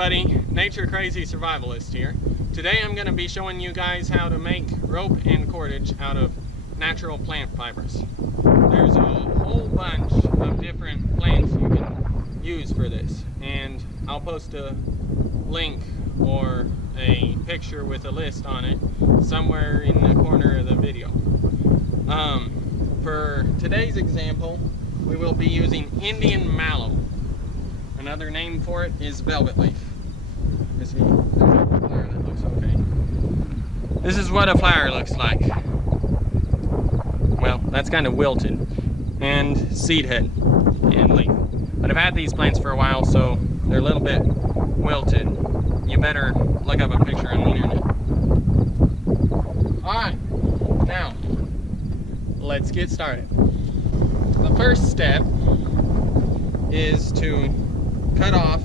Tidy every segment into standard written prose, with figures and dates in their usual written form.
everybody, Nature Crazy Survivalist here. Today I'm going to be showing you guys how to make rope and cordage out of natural plant fibers. There's a whole bunch of different plants you can use for this, and I'll post a link or a picture with a list on it somewhere in the corner of the video. For today's example, we will be using Indian mallow. Another name for it is velvet leaf. There's a flower that looks okay. This is what a flower looks like. Well, that's kind of wilted. And seed head and leaf. But I've had these plants for a while, so they're a little bit wilted. You better look up a picture on the internet. Alright, now let's get started. The first step is to cut off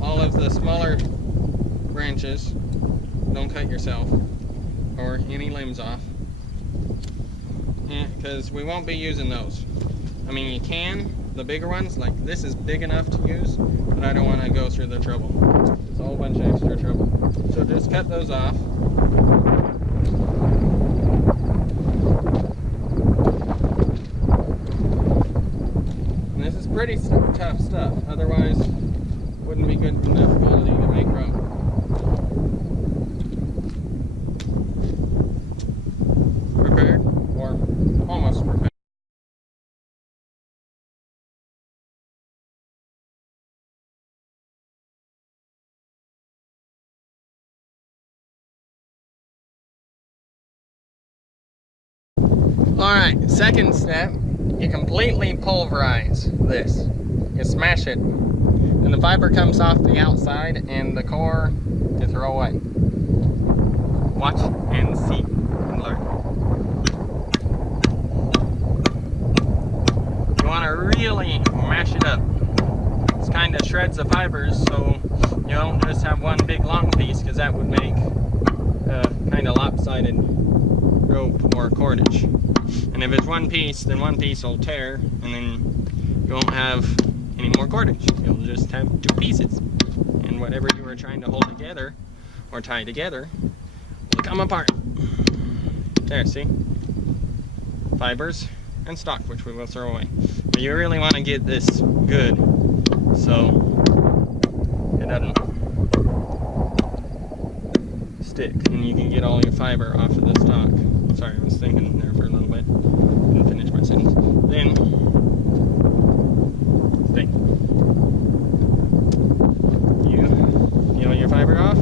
all of the smaller branches. Don't cut yourself, or any limbs off, because we won't be using those. I mean, you can, the bigger ones, like this is big enough to use, but I don't want to go through the trouble. It's a whole bunch of extra trouble. So just cut those off. This is pretty tough stuff, otherwise wouldn't be good enough quality to make rope. Prepared? Or almost prepared. Alright, second step. You completely pulverize this. You smash it, and the fiber comes off the outside, and the core you throw away. Watch and see and learn. You want to really mash it up. This kind of shreds the fibers, so you don't just have one big long piece, because that would make a kind of lopsided rope or cordage. And if it's one piece, then one piece will tear, and then you won't have any more cordage. You'll just have two pieces, and whatever you were trying to hold together or tie together will come apart. There, see? Fibers and stock, which we will throw away. But you really want to get this good so it doesn't stick, and you can get all your fiber off of the stock. Sorry, I was thinking there for a little bit. Didn't finish my sentence. Then, stay. You peel your fiber off,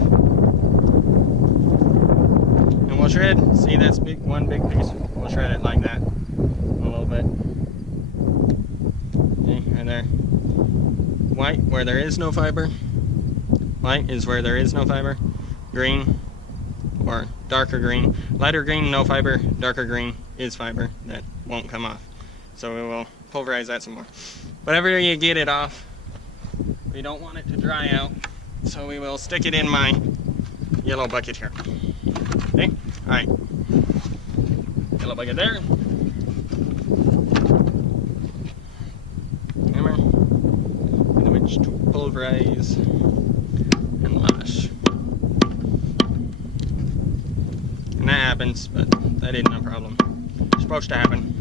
and we'll shred. See, that's one big piece. We'll shred it like that a little bit. Okay, right there. White, where there is no fiber. White is where there is no fiber. Green, or darker green. Lighter green, no fiber. Darker green is fiber that won't come off. So we will pulverize that some more. Whenever you get it off, we don't want it to dry out, so we will stick it in my yellow bucket here. Okay? Alright. Yellow bucket there. Hammer. In which to pulverize and lash. And that happens, but that isn't a problem. It's supposed to happen.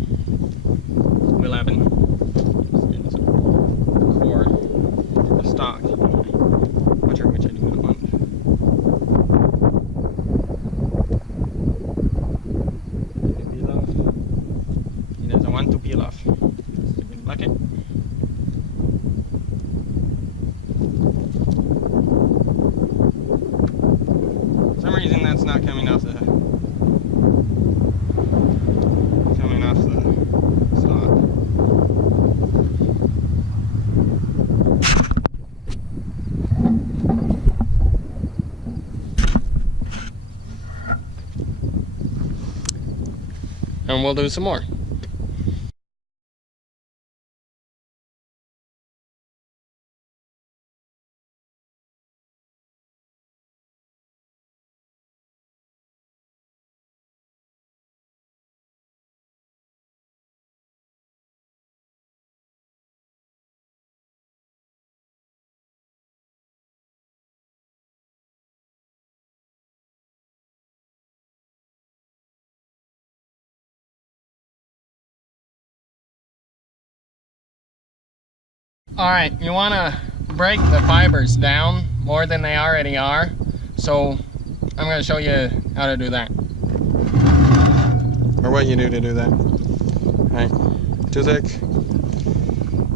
Will happen. Core, the stock, which I do not want. Did it peel off? He doesn't want to peel off. Stupid bucket. For some reason that's not coming off the stock. And we'll do some more. Alright, you want to break the fibers down more than they already are. So I'm going to show you how to do that. Or what you do to do that. Alright, toothpick.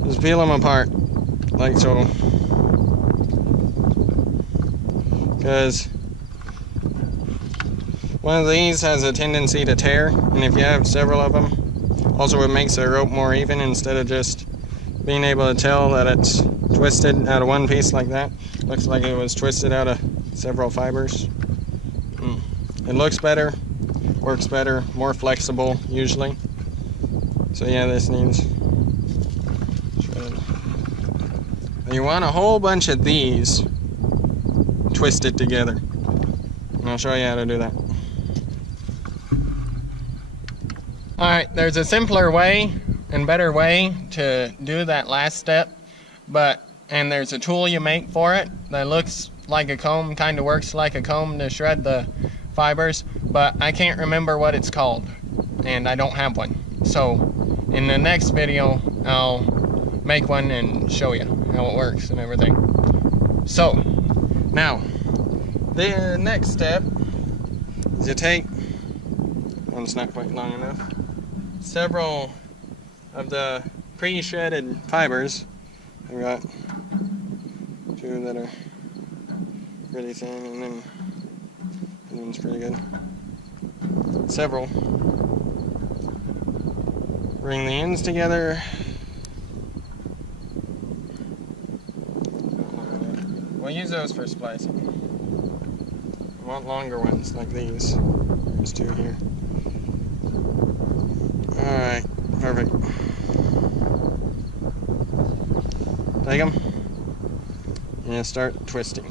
Just peel them apart, like so. Because one of these has a tendency to tear, and if you have several of them, also it makes the rope more even instead of just being able to tell that it's twisted out of one piece like that. Looks like it was twisted out of several fibers. It looks better, works better, more flexible usually. So yeah, this needs shredded. You want a whole bunch of these twisted together. And I'll show you how to do that. Alright, there's a simpler way and better way to do that last step, and there's a tool you make for it that looks like a comb, kind of works like a comb to shred the fibers, but I can't remember what it's called, and I don't have one. So in the next video I'll make one and show you how it works and everything. So now the next step is you take, one's not quite long enough, several of the pre-shredded fibers. I've got two that are pretty thin, and then that one's pretty good. Several. Bring the ends together. We'll use those for splicing. I want longer ones like these. There's two here. Alright, perfect. Take them and start twisting.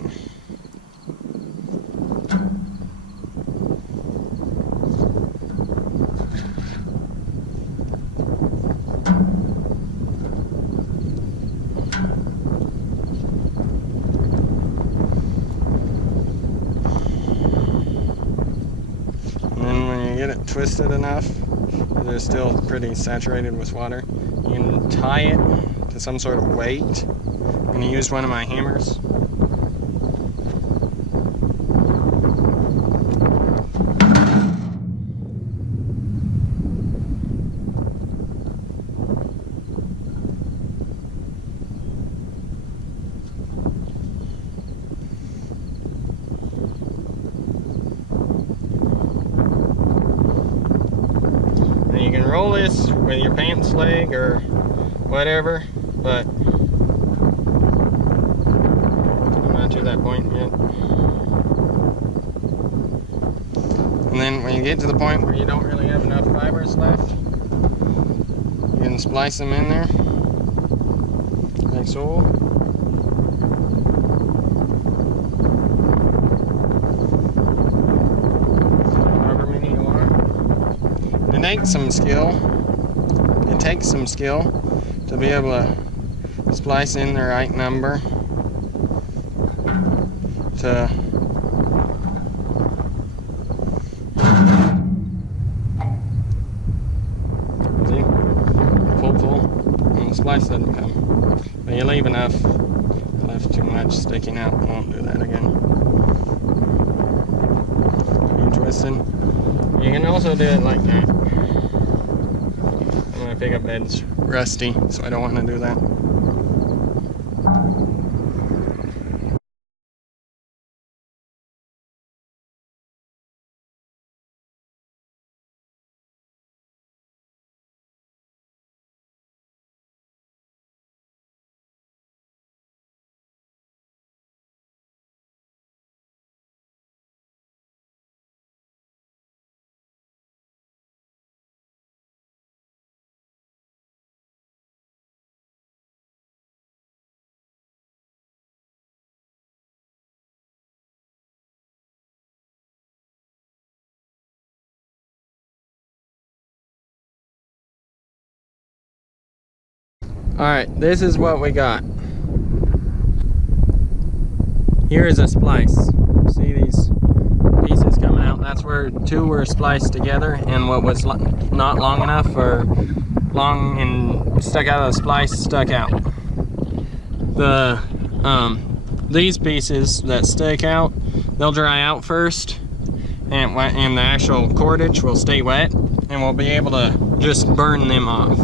And then when you get it twisted enough, they're still pretty saturated with water, you can tie it to some sort of weight. I'm going to use one of my hammers. And you can roll this with your pants leg or whatever, but I'm not to that point yet. And then when you get to the point where you don't really have enough fibers left, you can splice them in there, like so. However many you want. It takes some skill. It takes some skill to be able to splice in the right number to see, full, and the splice doesn't come. But you leave enough, left too much sticking out, won't do that again. You twisting. You can also do it like that. My pickup bed's rusty, so I don't want to do that. Alright, this is what we got. Here is a splice. See these pieces coming out? That's where two were spliced together, and what was not long enough or long and stuck out of the splice stuck out. these pieces that stick out, they'll dry out first, and the actual cordage will stay wet, and we'll be able to just burn them off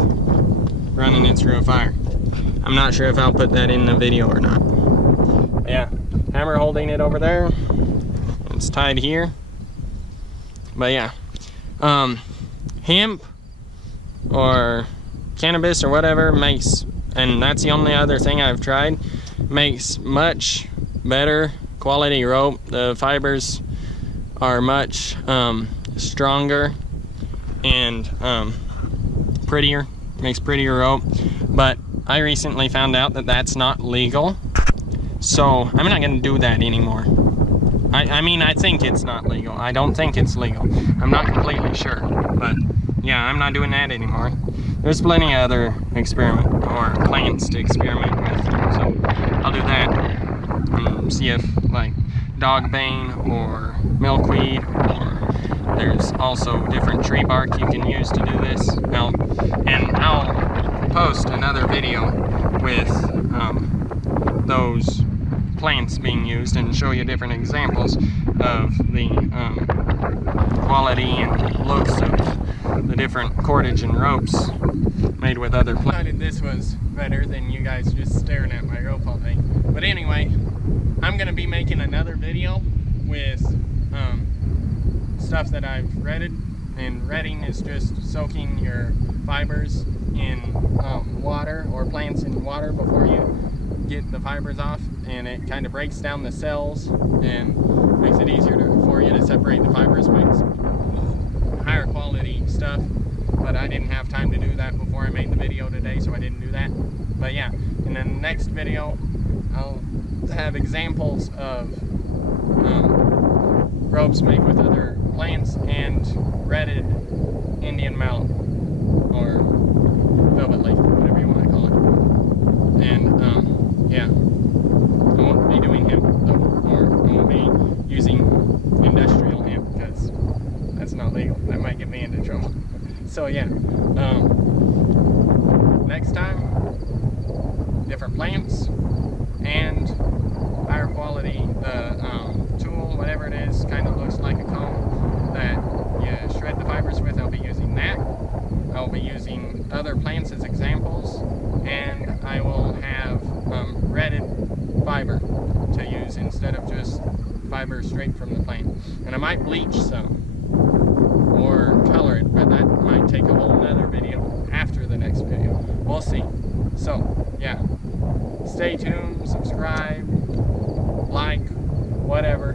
running it through a fire. I'm not sure if I'll put that in the video or not. Yeah, hammer holding it over there. It's tied here. But yeah, hemp or cannabis or whatever makes, and that's the only other thing I've tried, makes much better quality rope. The fibers are much stronger and prettier, makes prettier rope. But I recently found out that that's not legal, so I'm not going to do that anymore. I mean, I think it's not legal. I don't think it's legal. I'm not completely sure, but yeah, I'm not doing that anymore. There's plenty of other plants to experiment with, so I'll do that and see if like dogbane or milkweed, or there's also different tree bark you can use to do this. I'll post another video with those plants being used and show you different examples of the quality and looks of the different cordage and ropes made with other plants. I decided this was better than you guys just staring at my rope all day. But anyway, I'm going to be making another video with stuff that I've redded, and redding is just soaking your fibers in water, or plants in water, before you get the fibers off, and it kind of breaks down the cells and makes it easier for you to separate the fibers, makes higher quality stuff. But I didn't have time to do that before I made the video today, so I didn't do that. But yeah, in the next video I'll have examples of ropes made with other plants and redded Indian mallow or velvet leaf, whatever you want to call it. And yeah, I won't be doing hemp though, or I won't be using industrial hemp, because that's not legal. That might get me into trouble. So yeah, next time, different plants and higher quality. The tool, whatever it is, kind of looks like a comb that you shred the fibers with. I'll be using that. I'll be using other plants as examples, and I will have redded fiber to use instead of just fiber straight from the plant. And I might bleach some or color it, but that might take a whole nother video after the next video. We'll see. So yeah, stay tuned, subscribe, like, whatever.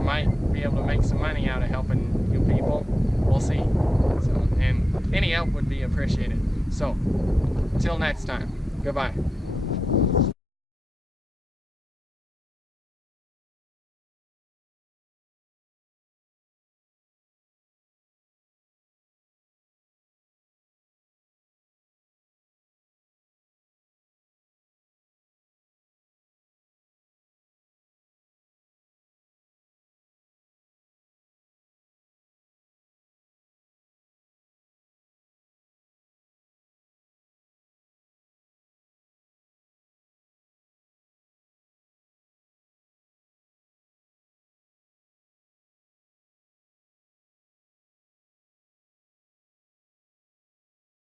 Might be able to make some money out of helping you people. We'll see. So, and any help would be appreciated. So until next time, goodbye.